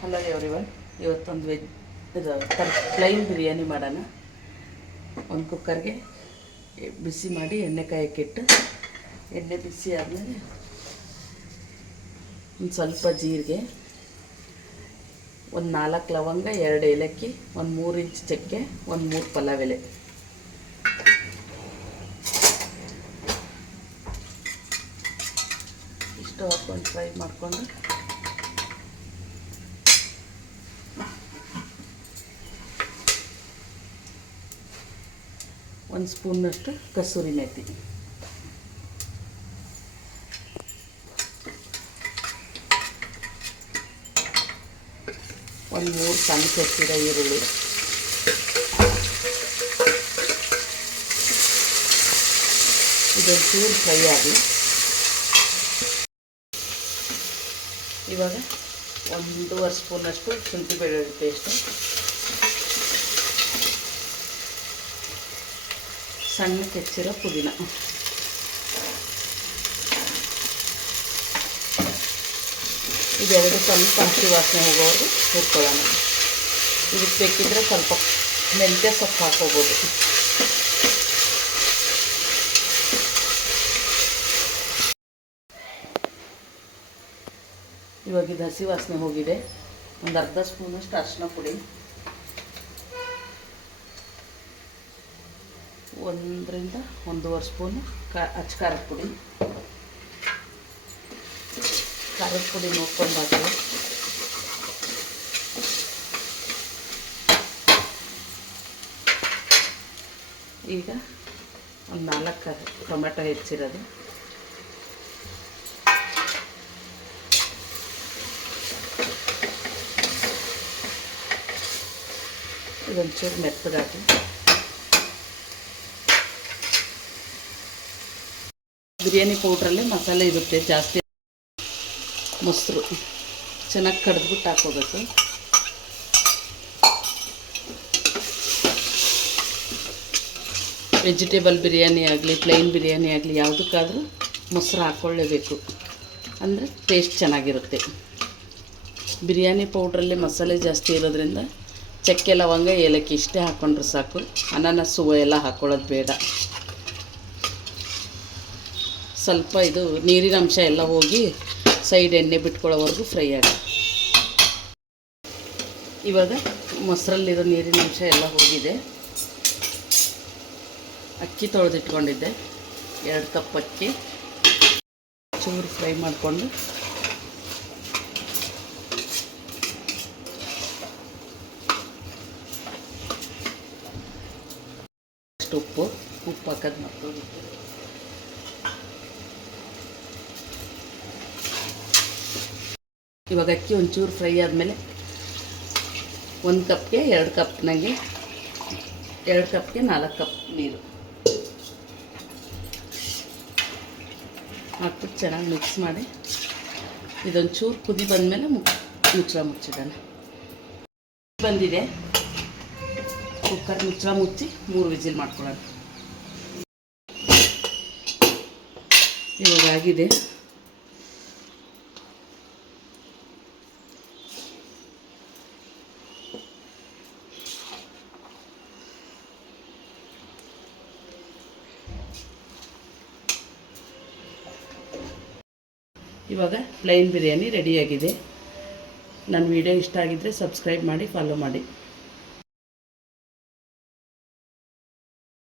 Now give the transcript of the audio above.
Hello everyone. ಇವತ್ತೊಂದು ಇದು plain biryani ಮಾಡೋಣ. ಒಂದು ಕುಕ್ಕರ್ಗೆ ಬಿಸಿ ಮಾಡಿ ಎಣ್ಣೆ ಕಾಯಕ್ಕಿಟ್ಟು, ಎಣ್ಣೆ ಬಿಸಿ ಆದಮೇಲೆ ಒಂದು ಸ್ವಲ್ಪ ಜೀರಿಗೆ, ಒಂದು 4 ಲವಂಗ, 2 ಏಲಕ್ಕಿ, ಒಂದು 3 ಇಂಚ್ ಚಕ್ಕೆ, ಒಂದು 3 ಪಲಾವ್ ಎಲೆ, ಇಷ್ಟು ಹಾಕ್ಕೊಂಡು ಫ್ರೈ ಮಾಡಿಕೊಂಡು ಒಂದು ಸ್ಪೂನ್ನಷ್ಟು ಕಸೂರಿ ಮೇಥಿ, ಒಂದು 3 ಸಣ್ಣ ಹೆಚ್ಚಿದ ಈರುಳ್ಳಿ, ಇದೊಂದು ಚೂರು ಫ್ರೈ ಆಗಿ ಇವಾಗ 1.5 ಸ್ಪೂನಷ್ಟು ಶುಂಠಿ ಬೆಳ್ಳುಳ್ಳಿ ಪೇಸ್ಟು, ಸಣ್ಣ ಹೆಚ್ಚಿರೋ ಪುದೀನ, ಇದೆರಡು ಸ್ವಲ್ಪ ಹಸಿ ವಾಸನೆ ಹೋಗೋವರೆಗೂ ಹುರ್ಕೊಳ್ಳೋಣ. ಇದಕ್ಕೆ ಬೇಕಿದ್ರೆ ಸ್ವಲ್ಪ ಮೆಂತ್ಯ ಸೊಪ್ಪು ಹಾಕೋಬೋದು. ಇವಾಗ ಇದು ಹಸಿ ವಾಸನೆ ಹೋಗಿದೆ. ಒಂದು ಅರ್ಧ ಸ್ಪೂನಷ್ಟು ಅರಿಶಿನ ಪುಡಿ, 1 ರಿಂದ 1.5 ಸ್ಪೂನು ಅಚ್ಚ ಖಾರದ ಪುಡಿ, ಖಾರದ ಪುಡಿ ನೋಡ್ಕೊಂಡು ಹಾಕಿ. ಈಗ ಒಂದು 4 ಟೊಮೆಟೊ ಹೆಚ್ಚಿರೋದು, ಇದೊಂಚೂರು ಮೆತ್ತಗಾಕಿ. ಬಿರಿಯಾನಿ ಪೌಡ್ರಲ್ಲಿ ಮಸಾಲೆ ಇರುತ್ತೆ ಜಾಸ್ತಿ. ಮೊಸರು ಚೆನ್ನಾಗಿ ಕಡ್ದ್ಬಿಟ್ಟು ಹಾಕೋಬೇಕು. ವೆಜಿಟೇಬಲ್ ಬಿರಿಯಾನಿ ಆಗಲಿ, ಪ್ಲೈನ್ ಬಿರಿಯಾನಿ ಆಗಲಿ, ಯಾವುದಕ್ಕಾದರೂ ಮೊಸರು ಹಾಕ್ಕೊಳ್ಳೇಬೇಕು, ಅಂದರೆ ಟೇಸ್ಟ್ ಚೆನ್ನಾಗಿರುತ್ತೆ. ಬಿರಿಯಾನಿ ಪೌಡ್ರಲ್ಲಿ ಮಸಾಲೆ ಜಾಸ್ತಿ ಇರೋದ್ರಿಂದ ಚಕ್ಕೆ, ಲವಂಗ, ಏಲಕ್ಕಿ ಇಷ್ಟೇ ಹಾಕ್ಕೊಂಡ್ರೆ ಸಾಕು. ಅನಾನಸು ಎಲ್ಲ ಹಾಕ್ಕೊಳ್ಳೋದು ಬೇಡ. ಸ್ವಲ್ಪ ಇದು ನೀರಿನ ಅಂಶ ಎಲ್ಲ ಹೋಗಿ ಸೈಡ್ ಎಣ್ಣೆ ಬಿಟ್ಕೊಳ್ಳೋವರೆಗೂ ಫ್ರೈ ಆಗಿ. ಇವಾಗ ಮೊಸರಲ್ಲಿರೋ ನೀರಿನ ಅಂಶ ಎಲ್ಲ ಹೋಗಿದೆ. ಅಕ್ಕಿ ತೊಳೆದಿಟ್ಕೊಂಡಿದ್ದೆ, 2 ಕಪ್ ಅಕ್ಕಿ, ಚೂರು ಫ್ರೈ ಮಾಡಿಕೊಂಡು ಅಷ್ಟು ಉಪ್ಪು ಹಾಕೋದು ಮತ್ತೊಂದು. ಇವಾಗ ಅಕ್ಕಿ ಒಂಚೂರು ಫ್ರೈ ಆದಮೇಲೆ 1 ಕಪ್ಗೆ 2 ಕಪ್ನಾಗೆ 2 ಕಪ್ಗೆ 4 ಕಪ್ ನೀರು ಹಾಕ್ಬಿಟ್ಟು ಚೆನ್ನಾಗಿ ಮಿಕ್ಸ್ ಮಾಡಿ, ಇದೊಂಚೂರು ಕುದಿ ಬಂದಮೇಲೆ ಮುಚ್ಚಳ ಮುಚ್ಚಿಡೋಣ. ಬಂದಿದೆ, ಕುಕ್ಕರ್ ಮುಚ್ಚಳ ಮುಚ್ಚಿ 3 ವಿಸಿಲ್ ಮಾಡ್ಕೊಳ್ಳೋಣ. ಇವಾಗ ಆಗಿದೆ. ಇವಾಗ ಪ್ಲೈನ್ ಬಿರಿಯಾನಿ ರೆಡಿಯಾಗಿದೆ. ನನ್ನ ವಿಡಿಯೋ ಇಷ್ಟ ಆಗಿದ್ದರೆ ಸಬ್ಸ್ಕ್ರೈಬ್ ಮಾಡಿ, ಫಾಲೋ ಮಾಡಿ.